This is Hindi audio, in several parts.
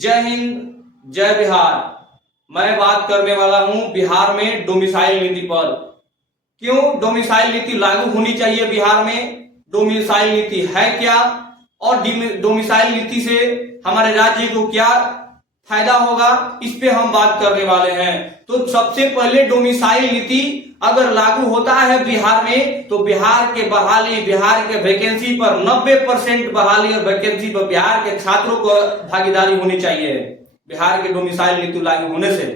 जय हिंद, जय बिहार। मैं बात करने वाला हूं बिहार में डोमिसाइल नीति पर। क्यों डोमिसाइल नीति लागू होनी चाहिए बिहार में, डोमिसाइल नीति है क्या और डोमिसाइल नीति से हमारे राज्य को क्या फायदा होगा, इस पे हम बात करने वाले हैं। तो सबसे पहले डोमिसाइल नीति अगर लागू होता है बिहार में तो बिहार के बहाली, बिहार के वैकेंसी पर 90% बहाली और वैकेंसी पर बिहार के छात्रों को भागीदारी होनी चाहिए। बिहार के डोमिसाइल नीति लागू होने से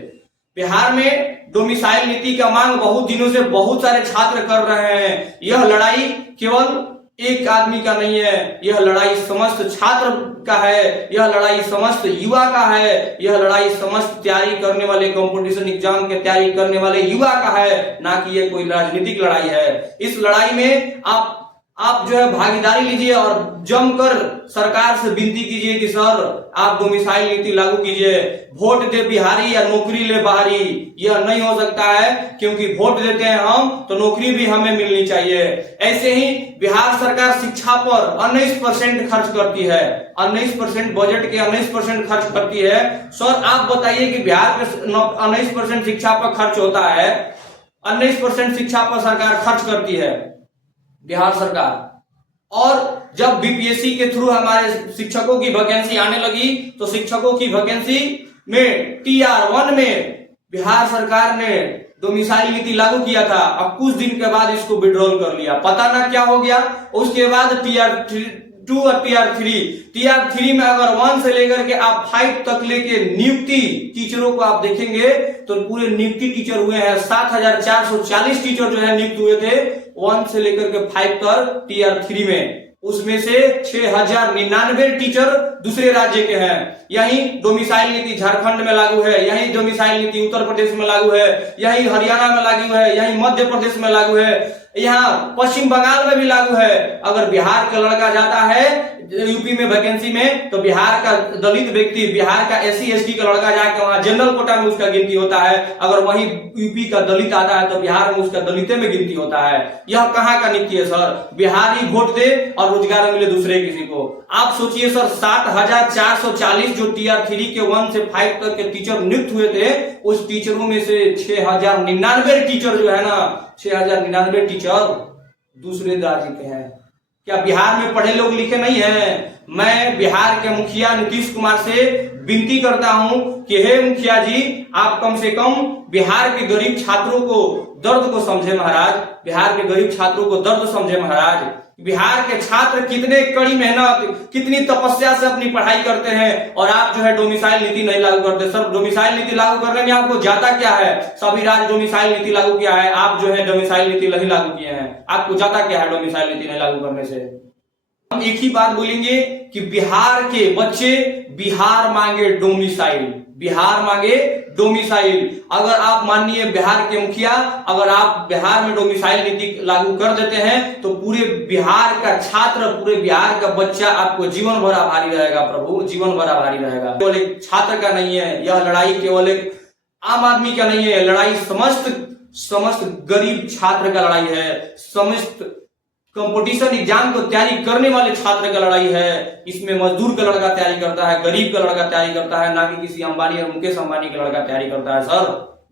बिहार में डोमिसाइल नीति का मांग बहुत दिनों से बहुत सारे छात्र कर रहे हैं। यह लड़ाई केवल एक आदमी का नहीं है, यह लड़ाई समस्त छात्र का है, यह लड़ाई समस्त युवा का है, यह लड़ाई समस्त तैयारी करने वाले, कंपटीशन एग्जाम के तैयारी करने वाले युवा का है, ना कि ये कोई राजनीतिक लड़ाई है। इस लड़ाई में आप जो है भागीदारी लीजिए और जमकर सरकार से विनती कीजिए कि सर आप डोमिसाइल नीति लागू कीजिए। वोट दे बिहारी या नौकरी ले बाहरी, यह नहीं हो सकता है, क्योंकि वोट देते हैं हम तो नौकरी भी हमें मिलनी चाहिए। ऐसे ही बिहार सरकार शिक्षा पर 19% खर्च करती है, 19% बजट के 19% खर्च करती है। सर आप बताइए कि बिहार में 19% शिक्षा पर खर्च होता है, 19% शिक्षा पर सरकार खर्च करती है बिहार सरकार। और जब बीपीएससी के थ्रू हमारे शिक्षकों की वैकेंसी आने लगी तो शिक्षकों की वैकेंसी में TR1 में बिहार सरकार ने डोमिसाइल नीति लागू किया था। अब कुछ दिन के बाद इसको विड्रॉल कर लिया, पता ना क्या हो गया। उसके बाद TR2 और TR3 में अगर 1 से लेकर के आप 5 तक लेके नियुक्ति टीचरों को आप देखेंगे तो पूरे नियुक्ति टीचर हुए हैं 7440 टीचर जो है नियुक्त हुए थे 1 से लेकर के 5 तक TR3 में। उसमें से 6099 टीचर दूसरे राज्य के हैं। यही डोमिसाइल नीति झारखंड में लागू है, यही डोमिसाइल नीति उत्तर प्रदेश में लागू है, यही हरियाणा में लागू है, यही मध्य प्रदेश में लागू है, यहाँ पश्चिम बंगाल में भी लागू है। अगर बिहार का लड़का जाता है यूपी में वैकेंसी में तो बिहार का दलित व्यक्ति, बिहार का SC ST का लड़का जाकर वहां जनरल कोटा में उसका गिनती होता है। अगर वही यूपी का दलित आता है तो बिहार में उसका दलिते में गिनती होता है। यह कहाँ का नीति है सर? बिहारी वोट दे और रोजगार मिले दूसरे किसी को। आप सोचिए सर, 7440 जो TR3 के 1 से 5 तक के टीचर नियुक्त हुए थे, उस टीचरों में से 6099 टीचर जो है ना, 6099 टीचर दूसरे राज्य के हैं। क्या बिहार में पढ़े लोग लिखे नहीं हैं? मैं बिहार के मुखिया नीतीश कुमार से विनती करता हूं कि हे मुखिया जी, आप कम से कम बिहार के गरीब छात्रों को दर्द को समझे महाराज, बिहार के गरीब छात्रों को दर्द समझे महाराज। बिहार के छात्र कितने कड़ी मेहनत, कितनी तपस्या से अपनी पढ़ाई करते हैं और आप जो है डोमिसाइल नीति नहीं लागू करते। सर डोमिसाइल नीति लागू करने में आपको जाता क्या है? सभी राज्य डोमिसाइल नीति लागू किया है, आप जो है डोमिसाइल नीति नहीं लागू किए हैं। आपको जाता क्या है डोमिसाइल नीति नहीं लागू करने से? हम एक ही बात बोलेंगे कि बिहार के बच्चे बिहार मांगे डोमिसाइल, बिहार मांगे डोमिसाइल। अगर आप माननीय बिहार के मुखिया, अगर आप बिहार में डोमिसाइल नीति लागू कर देते हैं तो पूरे बिहार का छात्र, पूरे बिहार का बच्चा आपको जीवन भर आभारी रहेगा। प्रभु जीवन भर आभारी रहेगा। केवल एक छात्र का नहीं है यह लड़ाई, केवल एक आम आदमी का नहीं है, लड़ाई समस्त गरीब छात्र का लड़ाई है, समस्त कंपटीशन एग्जाम को तैयारी करने वाले छात्र का लड़ाई है। इसमें मजदूर का लड़का तैयारी करता है, गरीब का लड़का तैयारी करता है, ना कि किसी अंबानी और मुकेश अंबानी का लड़का तैयारी करता है। सर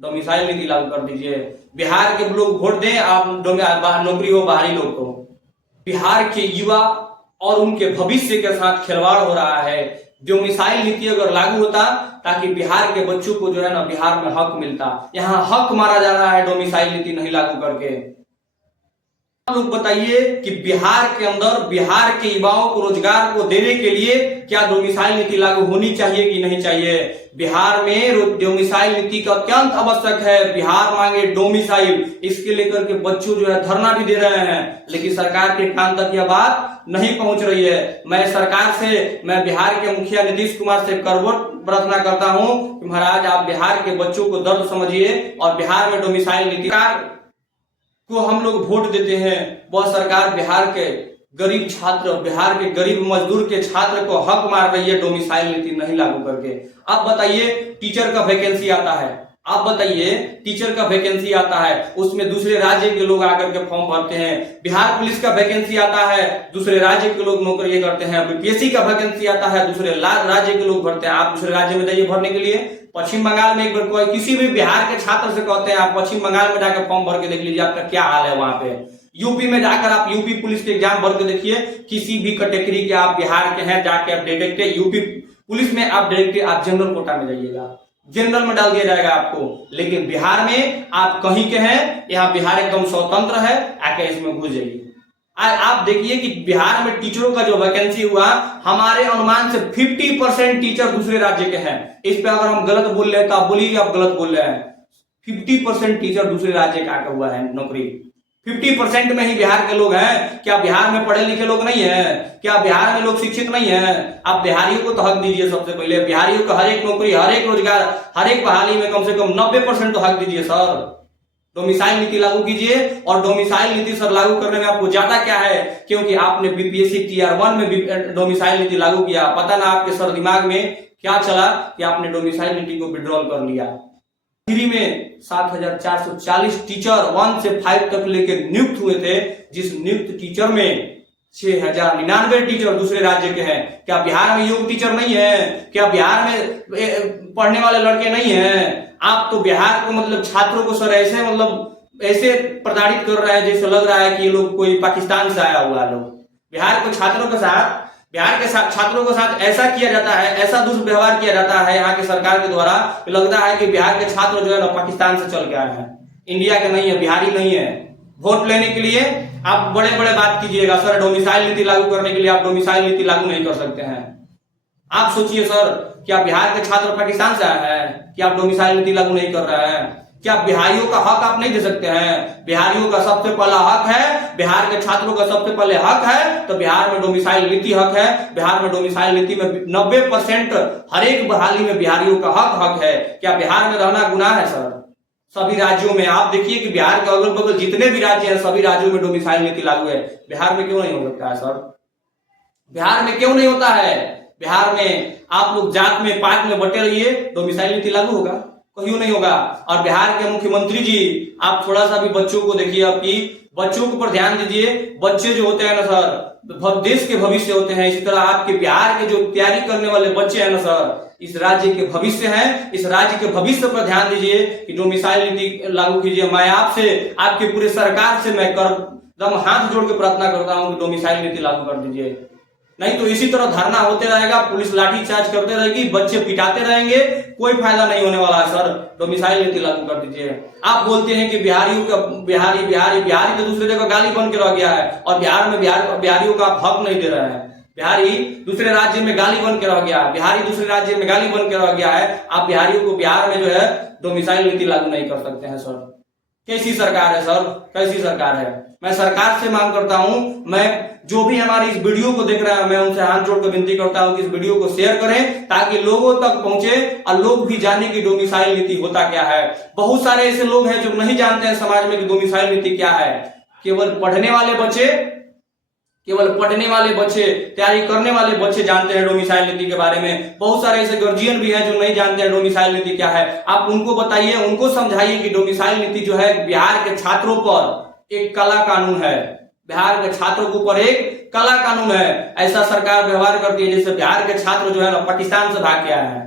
डोमिसाइल नीति लागू कर दीजिए, बिहार के लोग वोट दें, आप नौकरी हो बाहरी लोग को। बिहार के युवा और उनके भविष्य के साथ खिलवाड़ हो रहा है। डोमिसाइल नीति अगर लागू होता ताकि बिहार के बच्चों को जो है ना बिहार में हक मिलता, यहाँ हक मारा जा रहा है डोमिसाइल नीति नहीं लागू करके। आप लोग बताइए कि बिहार के अंदर बिहार के युवाओं को रोजगार को देने के लिए क्या डोमिसाइल नीति लागू होनी चाहिए कि नहीं चाहिए? बिहार में डोमिसाइल नीति का अत्यंत आवश्यक है। बिहार मांगे डोमिसाइल, इसके लेकर के बच्चों जो है धरना भी दे रहे हैं, लेकिन सरकार के कान तक यह बात नहीं पहुंच रही है। मैं बिहार के मुखिया नीतीश कुमार से करवट प्रार्थना करता हूं कि महाराज आप बिहार के बच्चों को दर्द समझिए और बिहार में डोमिसाइल नीति को हम लोग वोट देते हैं, वह सरकार बिहार के गरीब छात्र, बिहार के गरीब मजदूर के छात्र को हक मार रही है डोमिसाइल नीति नहीं लागू करके। आप बताइए, टीचर का वैकेंसी आता है, आप बताइए, टीचर का वैकेंसी आता है, उसमें दूसरे राज्य के लोग आकर के फॉर्म भरते हैं। बिहार पुलिस का वैकेंसी आता है, दूसरे राज्य के लोग नौकरी करते हैं। बीपीएससी का वैकेंसी आता है, दूसरे राज्य के लोग भरते हैं। आप दूसरे राज्य में जाइए भरने के लिए। पश्चिम बंगाल में एक बार कोई किसी भी बिहार के छात्र से कहते हैं आप पश्चिम बंगाल में जाकर फॉर्म भर के देख लीजिए आपका क्या हाल है वहां पे। यूपी में जाकर आप यूपी पुलिस के एग्जाम भर के देखिए, किसी भी कैटेगरी के आप बिहार के हैं, जाके आप डायरेक्ट यूपी पुलिस में आप डायरेक्ट आप जनरल कोटा में जाइएगा, जनरल में डाल दिया जाएगा आपको। लेकिन बिहार में आप कहीं के हैं, यहाँ बिहार एकदम स्वतंत्र है, आके इसमें घुस जाइए। आप देखिए कि बिहार में टीचरों का जो वैकेंसी हुआ, हमारे अनुमान से 50% टीचर दूसरे राज्य के हैं। इस पे अगर हम गलत बोल रहे हैं तो आप बोलिए आप गलत बोल रहे हैं। 50% टीचर दूसरे राज्य का आकर हुआ है नौकरी। 50% में ही बिहार के लोग हैं। क्या बिहार में पढ़े लिखे लोग नहीं है? क्या बिहार में लोग शिक्षित नहीं है? आप बिहारियों को तो हक दीजिए। सबसे पहले बिहारियों को हर एक नौकरी, हर एक रोजगार, हर एक बहाली में कम से कम 90% तो हक दीजिए सर। डोमिसाइल नीति लागू कीजिए। और डोमिसाइल नीति सर लागू करने में आपको ज्यादा क्या है, क्योंकि आपने बीपीएससी टीआर 1 में डोमिसाइल नीति लागू किया। पता ना आपके सर दिमाग में क्या चला कि आपने डोमिसाइल नीति को विड्रॉल कर लिया। फ्री में 7,440 टीचर 1 से 5 तक लेके नियुक्त हुए थे, जिस नियुक्त टीचर में 6,099 टीचर दूसरे राज्य के हैं। क्या बिहार में योग्य टीचर नहीं है? क्या बिहार में पढ़ने वाले लड़के नहीं हैं? आप तो बिहार को मतलब छात्रों को सर ऐसे प्रताड़ित कर रहे हैं जैसे लग रहा है कि ये लोग कोई पाकिस्तान से आया हुआ लोग। बिहार के छात्रों के साथ ऐसा किया जाता है, ऐसा दुर्व्यवहार किया जाता है यहाँ की सरकार के द्वारा, लगता है कि बिहार के छात्र जो है ना पाकिस्तान से चल के आए हैं, इंडिया के नहीं है, बिहारी नहीं है। वोट लेने के लिए आप बड़े बड़े बात कीजिएगा सर, डोमिसाइल नीति लागू करने के लिए आप डोमिसाइल नीति लागू नहीं कर सकते हैं। आप सोचिए सर, क्या बिहार के छात्र पाकिस्तान से आए हैं? क्या आप डोमिसाइल नीति लागू नहीं कर रहे हैं? क्या बिहारियों का हक आप नहीं दे सकते हैं? बिहारियों का सबसे पहला हक है, बिहार के छात्रों का सबसे पहले हक है, तो बिहार में डोमिसाइल नीति हक है। बिहार में डोमिसाइल नीति में 90% हर एक बहाली में बिहारियों का हक है। क्या बिहार में रहना गुनाह है सर? सभी राज्यों में आप देखिए कि बिहार के अगल बगल जितने भी राज्य हैं, सभी राज्यों में डोमिसाइल नीति लागू है। बिहार में क्यों नहीं हो सकता है सर? बिहार में क्यों नहीं होता है? बिहार में आप लोग जात में पात में बटे रहिए, डोमिसाइल नीति लागू होगा? कहीं नहीं होगा। और बिहार के मुख्यमंत्री जी, आप थोड़ा सा भी बच्चों को देखिए, आपकी बच्चों के ऊपर ध्यान दीजिए। बच्चे जो होते हैं ना सर, देश के भविष्य होते हैं। इसी तरह आपके बिहार के जो तैयारी करने वाले बच्चे हैं ना सर, इस राज्य के भविष्य हैं। इस राज्य के भविष्य पर ध्यान दीजिए कि डोमिसाइल नीति लागू कीजिए। मैं आपसे, आपके पूरे सरकार से मैं एकदम हाथ जोड़ के प्रार्थना करता हूं कि डोमिसाइल नीति लागू कर दीजिए। नहीं तो इसी तरह धरना होते रहेगा, पुलिस लाठीचार्ज करते रहेगी, बच्चे पिटाते रहेंगे, कोई फायदा नहीं होने वाला है सर। डोमिसाइल नीति लागू कर दीजिए। आप बोलते हैं कि बिहारियों का बिहारी तो दूसरे जगह गाली बन के रह गया है, और बिहार में बिहारियों का आप हक नहीं दे रहे हैं। बिहारी दूसरे राज्य में गाली बन के रह गया, बिहारी दूसरे राज्य में गाली बन के रह गया है। आप बिहारियों को बिहार में जो है डोमिसाइल नीति लागू नहीं कर सकते हैं सर। कैसी सरकार है सर? कैसी सरकार है? मैं सरकार से मांग करता हूं, मैं जो भी हमारी इस वीडियो को देख रहा है, मैं उनसे हाथ जोड़कर विनती करता हूं कि इस वीडियो को शेयर करें, ताकि लोगों तक पहुंचे और लोग भी जाने कि डोमिसाइल नीति होता क्या है। बहुत सारे ऐसे लोग हैं जो नहीं जानते हैं समाज में कि डोमिसाइल नीति क्या है। केवल पढ़ने वाले बच्चे, तैयारी करने वाले बच्चे जानते हैं डोमिसाइल नीति के बारे में। बहुत सारे ऐसे गार्जियन भी हैं जो नहीं जानते हैं डोमिसाइल नीति क्या है। आप उनको बताइए, उनको समझाइए कि डोमिसाइल नीति जो है बिहार के छात्रों पर एक काला कानून है। बिहार के छात्रों के ऊपर एक काला कानून है। ऐसा सरकार व्यवहार करती है जैसे बिहार के छात्र जो है ना पाकिस्तान से भाग के आए हैं।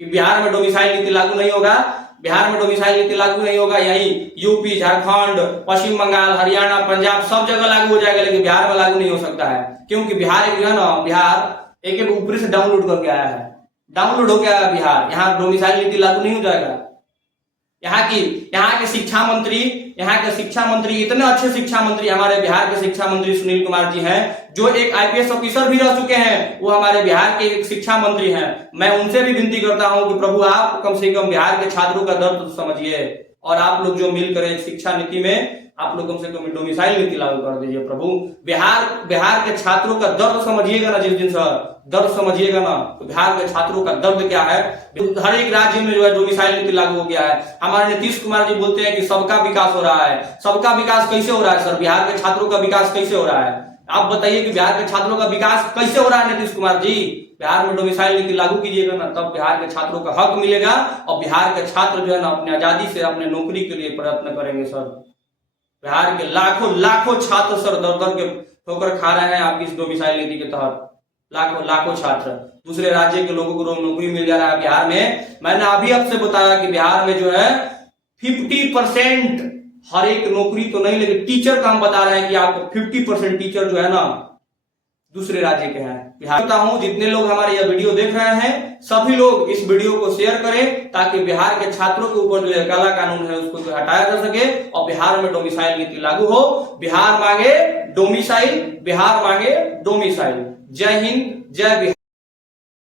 कि बिहार में डोमिसाइल नीति लागू नहीं होगा, बिहार में डोमिसाइल नीति लागू नहीं होगा। यही यूपी, झारखंड, पश्चिम बंगाल, हरियाणा, पंजाब सब जगह लागू हो जाएगा, लेकिन बिहार में लागू नहीं हो सकता है। क्योंकि बिहार जो है ना, बिहार एक ऊपरी से डाउनलोड करके आया है, डाउनलोड हो गया है बिहार। यहाँ डोमिसाइल नीति लागू नहीं हो जाएगा। यहाँ के शिक्षा मंत्री इतने अच्छे शिक्षा मंत्री हमारे बिहार के शिक्षा मंत्री सुनील कुमार जी हैं, जो एक आईपीएस ऑफिसर भी रह चुके हैं। वो हमारे बिहार के एक शिक्षा मंत्री हैं। मैं उनसे भी विनती करता हूं कि प्रभु आप कम से कम बिहार के छात्रों का दर्द तो समझिए, और आप लोग जो मिलकर एक शिक्षा नीति में आप लोग कम से कम डोमिसाइल नीति लागू कर दीजिए। प्रभु बिहार के छात्रों का दर्द समझिएगा ना, जिस दिन सर दर्द समझिएगा ना, तो बिहार के छात्रों का दर्द क्या है। हर एक राज्य में जो है डोमिसाइल नीति लागू हो गया है। हमारे नीतीश कुमार जी बोलते हैं कि सबका विकास हो रहा है। सबका विकास कैसे हो रहा है सर? बिहार के छात्रों का विकास कैसे हो रहा है? आप बताइए कि बिहार के छात्रों का विकास कैसे हो रहा है नीतीश कुमार जी? बिहार में डोमिसाइल नीति लागू कीजिएगा ना, तब बिहार के छात्रों का हक मिलेगा और बिहार के छात्र जो है ना अपनी आजादी से अपने नौकरी के लिए प्रयत्न करेंगे सर। बिहार के लाखों लाखों छात्र सर दर दर के ठोकर खा रहे हैं आपकी इस डोमिसाइल नीति के तहत। लाखों लाखों छात्र, दूसरे राज्य के लोगों को नौकरी मिल जा रहा है बिहार में। मैंने अभी आपसे बताया कि बिहार में जो है 50% हर एक नौकरी तो नहीं, लेकिन टीचर का हम बता रहे हैं कि आपको 50% टीचर जो है ना दूसरे राज्य के हैं। बिहार करता हूं जितने लोग हमारे यह वीडियो देख रहे हैं सभी लोग इस वीडियो को शेयर करें ताकि बिहार के छात्रों के ऊपर जो काला कानून है उसको जो हटाया जा सके और बिहार में डोमिसाइल नीति लागू हो। बिहार मांगे डोमिसाइल, बिहार मांगे डोमिसाइल। जय हिंद, जय बिहार।